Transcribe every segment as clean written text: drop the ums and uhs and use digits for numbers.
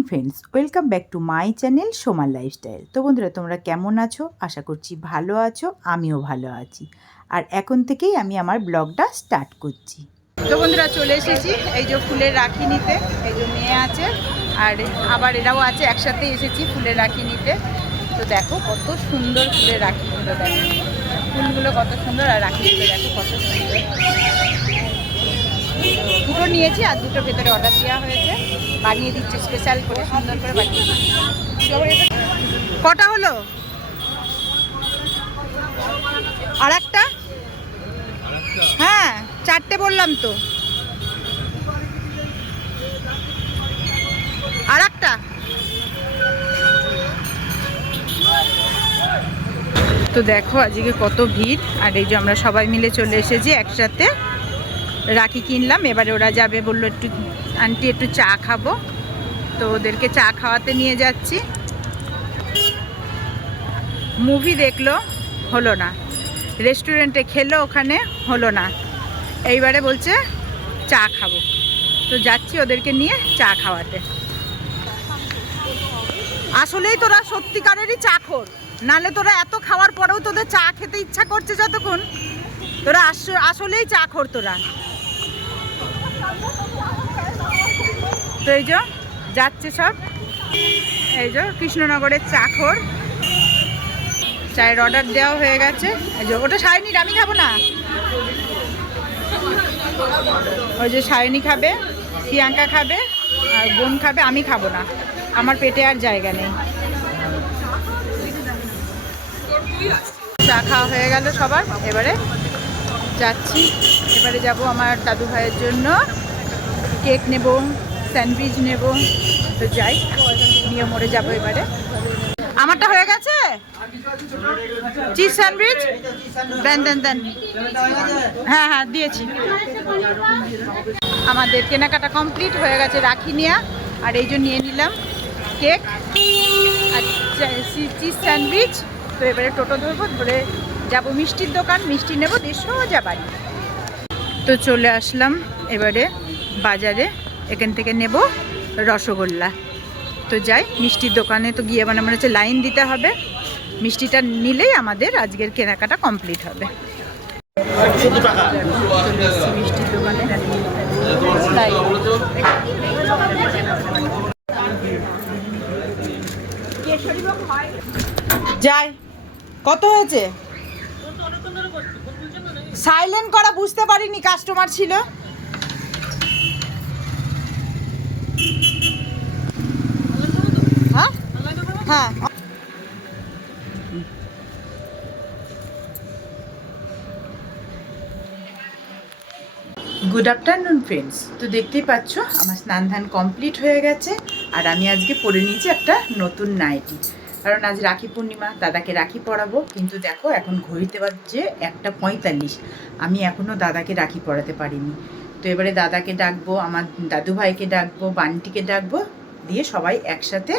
Morning friends, welcome back to my channel সোমার lifestyle. তো বন্ধুরা, তোমরা কেমন আছো? আশা করছি ভালো আছো, আমিও ভালো আছি। আর এখন থেকেই আমি আমার ব্লগটা স্টার্ট করছি। তো বন্ধুরা, চলে এসেছি এই যে ফুলের রাখি নিতে। এই যে মেয়ে আছে আর আবার এরাও আছে, একসাথে এসেছি ফুলের রাখি নিতে। তো দেখো কত সুন্দর ফুলের রাখিগুলো, দেখো ফুলগুলো কত সুন্দর আর রাখিগুলো দেখো কত সুন্দর। দুটো নিয়েছি আর দুটো ভেতরে অর্ডার দেওয়া হয়েছে, বানিয়ে দিচ্ছে স্পেশাল করে, সুন্দর করে বানিয়ে দিচ্ছে। কটা হলো? আর একটা? হ্যাঁ, চারটে বললাম তো। আর একটা? তো দেখো আজকে কত ভিড়। আর এই যে আমরা সবাই মিলে চলে এসেছি একসাথে, রাখি কিনলাম। এবারে ওরা যাবে, বললো একটু আন্টি একটু চা খাবো, তো ওদেরকে চা খাওয়াতে নিয়ে যাচ্ছি। মুভি দেখলো, হলো না। রেস্টুরেন্টে খেলো, ওখানে হলো না। এইবারে বলছে চা খাবো, তো যাচ্ছি ওদেরকে নিয়ে চা খাওয়াতে। আসলেই তোরা সত্যিকারেরই চাখোর, নালে তোরা এত খাওয়ার পরেও তোদের চা খেতে ইচ্ছা করছে যতক্ষণ, তোরা আসলেই চাখোর তোরা। তো এই যে যাচ্ছে সব, এই যে কৃষ্ণনগরের চাখোর। চায়ের অর্ডার দেওয়া হয়ে গেছে। এই যে ওটা সায়নীর, আমি খাবো না। ওই যে সায়নী খাবে, প্রিয়াঙ্কা খাবে আর বোন খাবে, আমি খাবো না, আমার পেটে আর জায়গা নেই। চা খাওয়া হয়ে গেল সবার, এবারে যাচ্ছি। এবারে যাব আমার দাদু ভাইয়ের জন্য কেক নেব, স্যান্ডউইচ নেব। তো যাই, নিয়ে মরে যাবো এবারে। আমারটা হয়ে গেছে, চিজ স্যান্ডউইচ দেন দেন দেন। হ্যাঁ হ্যাঁ দিয়েছি। আমাদের কেনাকাটা কমপ্লিট হয়ে গেছে রাখি নিয়ে। আর এই জন্য নিয়ে নিলাম কেক আর চিজ স্যান্ডউইচ। তো এবারে টোটো ধরবো, ধরে যাবো মিষ্টির দোকান, মিষ্টি নেবো, দিয়ে সোজা বাড়ি। তো চলে আসলাম এবারে বাজারে, এখান থেকে নেব রসগোল্লা। তো যাই মিষ্টির দোকানে, তো গিয়ে মনে হচ্ছে লাইন দিতে হবে। মিষ্টিটা নিলেই আমাদের আজকের কেনাকাটা কমপ্লিট হবে। মিষ্টির দোকানে যাই। কত হয়েছে? সাইলেন্ট করা বুঝতে পারিনি, কাস্টমার ছিল। হ্যাঁ হ্যাঁ। Good afternoon friends. তো দেখতেই পাচ্ছ আমার স্নান ধান কমপ্লিট হয়ে গেছে। আর আমি আজকে পরে নিয়েছি একটা নতুন নাইটি, কারণ আজ রাখি পূর্ণিমা, দাদাকে রাখি পরাবো। কিন্তু দেখো এখন ঘড়িতে বাজছে 1:45, আমি এখনও দাদাকে রাখি পরাতে পারিনি। তো এবারে দাদাকে ডাকবো, আমার দাদু ভাইকে ডাকবো, বান্টিকে ডাকবো, দিয়ে সবাই একসাথে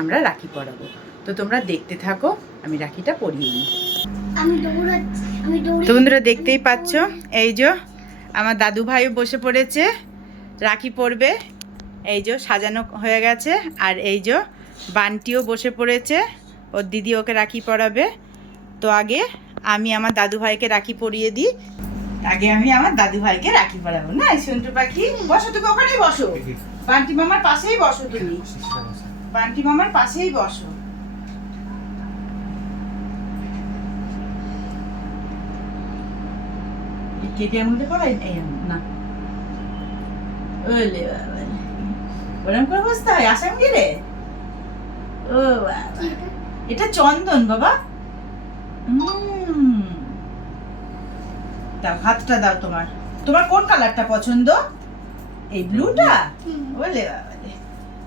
আমরা রাখি পরাবো। তো তোমরা দেখতে থাকো, আমি রাখিটা পরিয়ে নিই। তো বন্ধুরা দেখতেই পাচ্ছ, এই যে আমার দাদু ভাইও বসে পড়েছে, রাখি পরবে। এই যে সাজানো হয়ে গেছে। আর এই যে বান্টিও বসে পড়েছে, ওর দিদি ওকে রাখি পরাবে। তো আগে আমি আমার দাদু ভাইকে রাখি পরিয়ে দিই। আগে আমি আমার দাদু ভাইকে রাখি পরাবো। না সন্টু পাখি, বসো, তুমি ওখানেই বসো, বান্টি মামার পাশেই বসো, তুমি বান্টি মামার পাশেই বসো। কেটিয়ার মধ্যে পড়াই এই না, ওলে বাবা ওরম করে বসতে হয় আসাম গেলে। ও বাবা, এটা চন্দন বাবা। দাও হাতটা দাও, তোমার তোমার কোন কালারটা পছন্দ? এই ব্লুটা? ওলে বাবা,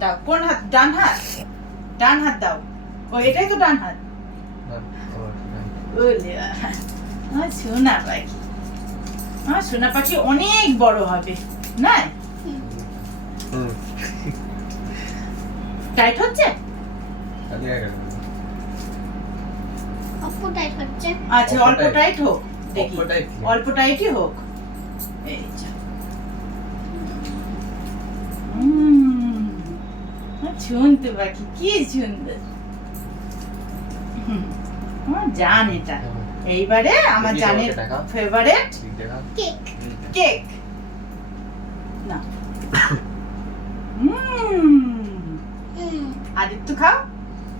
দাও। কোন হাত? ডান হাত? ডান হাত দাও। ও এটাই তো ডান হাত। ওলে বাবা, আমার সোনা পাখি, আমার সোনা পাখি অনেক বড় হবে না? টাইট হচ্ছে? আচ্ছা অল্প টাইট হোক, দেখি অল্প টাইটই হোক। এই শুনতে পাখি কি সুন্দর। আমার জান এটা। এইবারে আমার জানের ফেভারিট কেক। না আদিত্য খাও,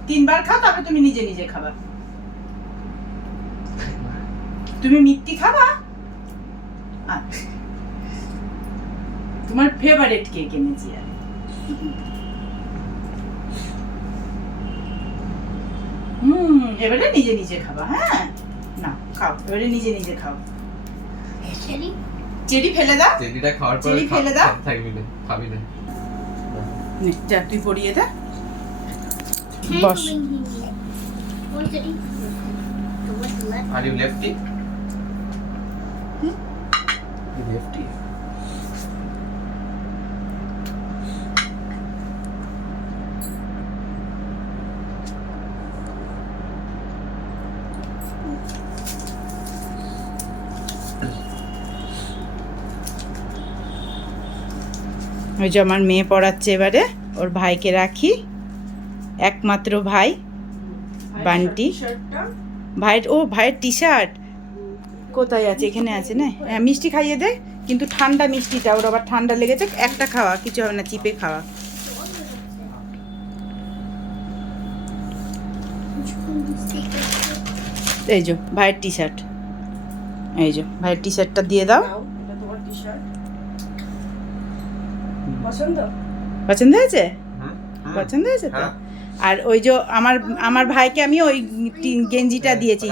3 বার খাও, তারপরে তুমি নিজে নিজে খাবা। তুমি মিষ্টি খাবা? আচ্ছা, তোমার ফেভারিট কেক এনেছি আমি। এবারে নিজে নিজে খাবা। হ্যাঁ না খাও, এবারে নিজে নিজে খাও। চেরি ফেলে দাও, চেরিটা খাওয়ার পর ফেলে দাও, থাকবি না, খাবি না। যা তুই পরিয়ে দে। বস। Are you lefty? Lefty. ওই যে আমার মেয়ে পড়াচ্ছে, এবারে ওর ভাইকে রাখি, একমাত্র ভাই বান্টি। ভাইয়ের টি শার্ট কোথায় আছে? এখানে আছে না। হ্যাঁ মিষ্টি খাইয়ে দে, কিন্তু ঠান্ডা মিষ্টিটা, ওর আবার ঠান্ডা লেগেছে। একটা খাওয়া, কিছু হবে না, চিপে খাওয়া। এই যে ভাইয়ের টি শার্ট, এই যে ভাইয়ের টি শার্টটা দিয়ে দাও। পছন্দ হয়েছে? পছন্দ হয়েছে তো। আর ওই যে আমার ভাইকে আমি ওই গেঞ্জিটা দিয়েছি,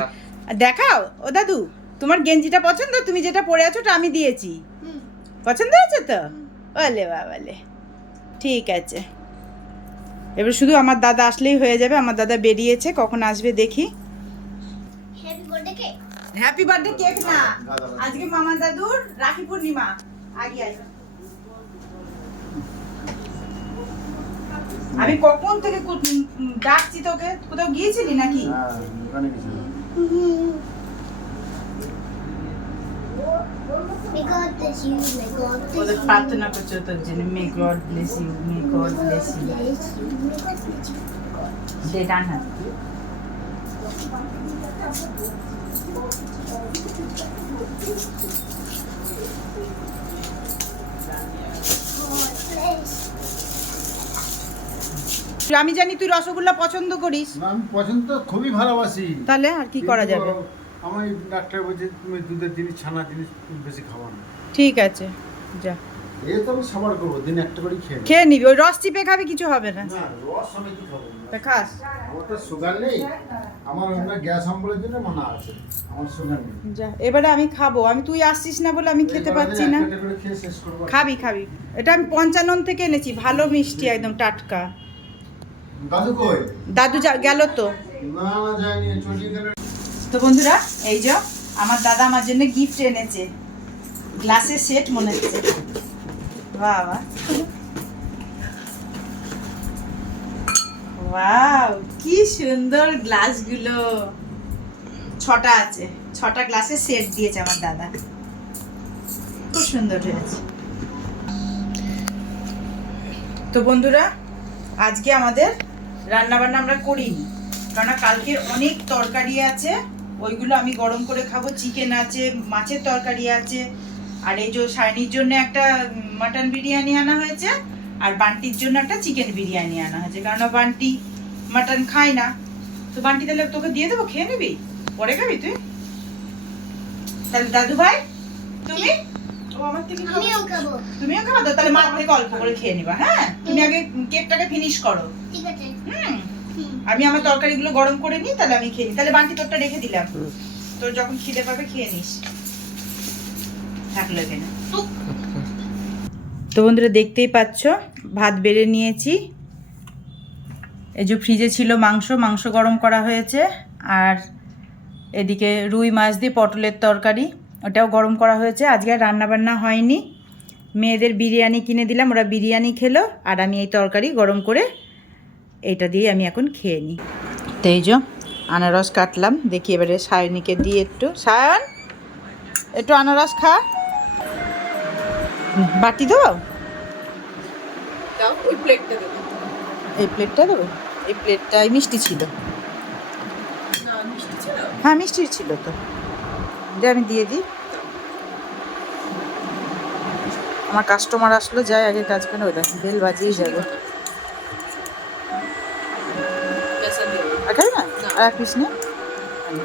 দেখাও। ও দাদু, তোমার গেঞ্জিটা পছন্দ? তুমি যেটা পরে আছো ওটা আমি দিয়েছি। পছন্দ হয়েছে তো? বলে বাবালে, ঠিক আছে। এবার শুধু আমার দাদা আসলেই হয়ে যাবে। আমার দাদা বেরিয়েছে, কখন আসবে দেখি। হ্যাপি বার্থডে কেক না, আজকে মামা দাদুর রাখি পূর্ণিমা। আগে আসবে। আমি কখন থেকে ডাকছি তোকে, কোথাও গিয়েছিলি নাকি? ওদের প্রার্থনা করছো তোর জন্য। May God bless you, may God bless you. দে ডান হাত। আমি জানি তুই রসগোল্লা পছন্দ করিস। না, আমি পছন্দ খুবই ভালোবাসি। তাহলে আর কি করা যাবে? আমার ডাক্তার বলছে তুমি দুধের জিনিস, ছানা জিনিস বেশি খাওয়া না। ঠিক আছে, যা। এই তো আমি সবার করবো, দিন একটা করে খেয়ে নিবি। ওই রস চিপে খাবি, কিছু হবে না। না, রস আমি কি খাবো? খাস? আমার তো সুগার নেই, আমার ওটা গ্যাস অম্বলের জন্য মানা আছে, আমার সুগার নেই। যা, এবারে আমি খাবো। তুই আসছিস না বলে আমি খেতে পাচ্ছি না। একটা করে খেয়ে শেষ করবো। খাবি। এটা আমি 55 থেকে এনেছি, ভালো মিষ্টি, একদম টাটকা। দাদু কই? দাদু গেল তো। না যায়নি, চলে গেল। তো বন্ধুরা, এই যে আমার দাদা আমার জন্য গিফট এনেছে, গ্লাসের সেট মনে হচ্ছে। বাবা, ওয়াও কি সুন্দর গ্লাসগুলো। 6টা আছে, 6টা গ্লাসের সেট দিয়েছে আমার দাদা। খুব সুন্দর হয়েছে। তো বন্ধুরা, আজকে আমাদের রান্নাবান্না আমরা করিনি, কারণ কালকে অনেক তরকারি আছে, ওইগুলো আমি গরম করে খাবো। চিকেন আছে, মাছের তরকারি আছে, আর এই যে শাইনির জন্য একটা মাটন বিরিয়ানি আনা হয়েছে, আর বান্টির জন্য একটা চিকেন বিরিয়ানি আনা হয়েছে, কারণ বান্টি মাটন খায় না। তো বান্টি তাহলে তোকে দিয়ে দেবো, খেয়ে নিবি, পরে খাবি তুই। তাহলে দাদু ভাই তুমি তুমিও খাবো তো, তাহলে মার থেকে অল্প করে খেয়ে নিবা। হ্যাঁ, তুমি আগে কেকটাকে ফিনিশ করো। ঠিক আছে। আমি আমার তরকারিগুলো গরম করে নিই, তাহলে আমি খেয়ে নিই। তাহলে বান্টি তোরটা রেখে দিলাম, তোর যখন খিদে পাবে খেয়ে নিস। থাকলো এখানে। তো বন্ধুরা, দেখতেই পাচ্ছ ভাত বেড়ে নিয়েছি। এই যে ফ্রিজে ছিল মাংস গরম করা হয়েছে, আর এদিকে রুই মাছ দিয়ে পটলের তরকারি, ওটাও গরম করা হয়েছে। আজকে আর রান্নাবান্না হয়নি। মেয়েদের বিরিয়ানি কিনে দিলাম, ওরা বিরিয়ানি খেলো, আর আমি এই তরকারি গরম করে এইটা দিয়ে আমি এখন খেয়ে নিই। তো এই যে আনারস কাটলাম, দেখি এবারে সায়নীকে দিয়ে একটু। সায়ন, একটু আনারস খা। বাটি দাও, ওই প্লেটটা দেবো। এই প্লেটটা দেবো, এই প্লেটটাই মিষ্টি ছিল। হ্যাঁ মিষ্টি ছিল তো, যে আমি দিয়ে দিই। আমার কাস্টমার আসলো, যাই আগে কাজ করে, ওই দেখো বেল বাজিয়ে যাবে। আর খাবি না? আর এক পিস নে,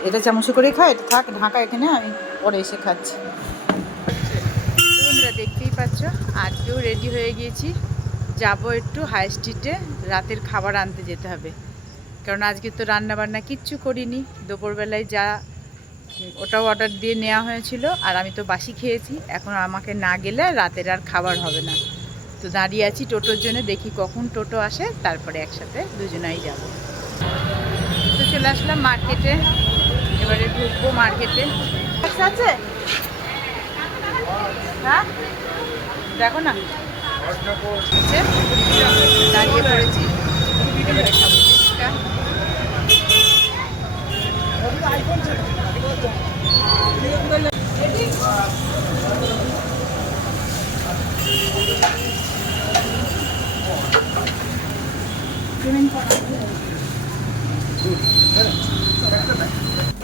এটা চামচে করে খা, এটা থাক ঢাকা এখানে, আমি পরে এসে খাচ্ছি। বন্ধুরা দেখতেই পাচ্ছ, আজকেও রেডি হয়ে গিয়েছি, যাব একটু হাই স্ট্রিটে, রাতের খাবার আনতে যেতে হবে। কারণ আজকে তো রান্না বান্না কিচ্ছু করিনি, দুপুরবেলায় যা ওটাও অর্ডার দিয়ে নেওয়া হয়েছিল, আর আমি তো বাসি খেয়েছি। এখন আমাকে না গেলে রাতের আর খাবার হবে না। তো দাঁড়িয়ে আছি টোটোর জন্য, দেখি কখন টোটো আসে, তারপরে একসাথে দুজনাই যাব। তো চলে আসলাম মার্কেটে, এবারে ঢুকবো মার্কেটে। আছে হ্যাঁ দেখো না, দাঁড়িয়ে পড়েছি, এবারে খাবো ফুচকা।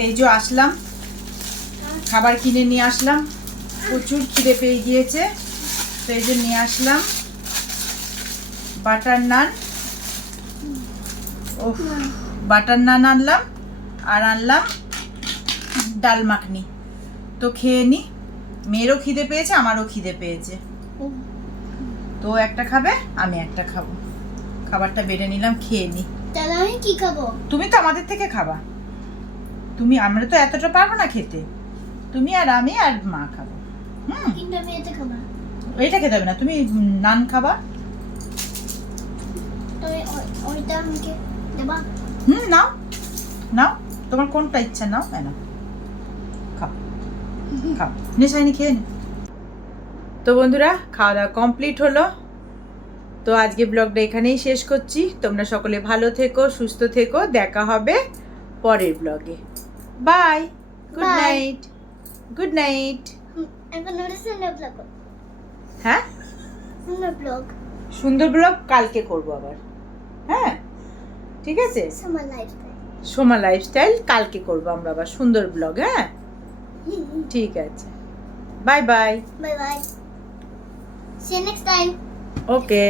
এই যে আসলাম, খাবার কিনে নিয়ে আসলাম, প্রচুর খিদে পেয়ে গিয়েছে, তো এই যে নিয়ে আসলাম বাটার নান। ও বাটার নান আনলাম, আর আনলাম ডাল মাখনি। তো খেয়ে নি, মেয়েরও খিদে পেয়েছে, আমারও খিদে পেয়েছে। তো একটা খাবে, আমি একটা খাবো। খাবারটা বেড়ে নিলাম, খেয়ে নি। তাহলে আমি কি খাবো? তুমি তো আমাদের থেকে খাবা, আমরা তো এতটা পারবো না খেতে, তুমি আর আমি আর মা খাবো। কিন্তু আমি এটা খাবো না। এইটা খেতে হবে না, তুমি নান খাবা। তুমি ওইটা আমাকে দেবা? নাও নাও, তোমার কোনটা ইচ্ছা নাও, না খাও খাও, নেশাইনি খেয়ে নি। তো বন্ধুরা খাওয়া দাওয়া কমপ্লিট হলো। তো আজকে ব্লগটা এখানেই শেষ করছি। তোমরা সকলে ভালো থেকো, সুস্থ থেকো, দেখা হবে পরের ব্লগে। Bye, good Bye. Night, good night. এখন ওটা সুন্দর ব্লগ। হ্যাঁ সুন্দর ব্লগ। সুন্দর ব্লগ কালকে করবো আবার, হ্যাঁ ঠিক আছে। সুন্দর লাইফস্টাইল। সোমা লাইফস্টাইল কালকে করবো আমরা আবার সুন্দর ব্লগ, হ্যাঁ ঠিক আছে। Bye bye. Bye bye. See you next time. Okay.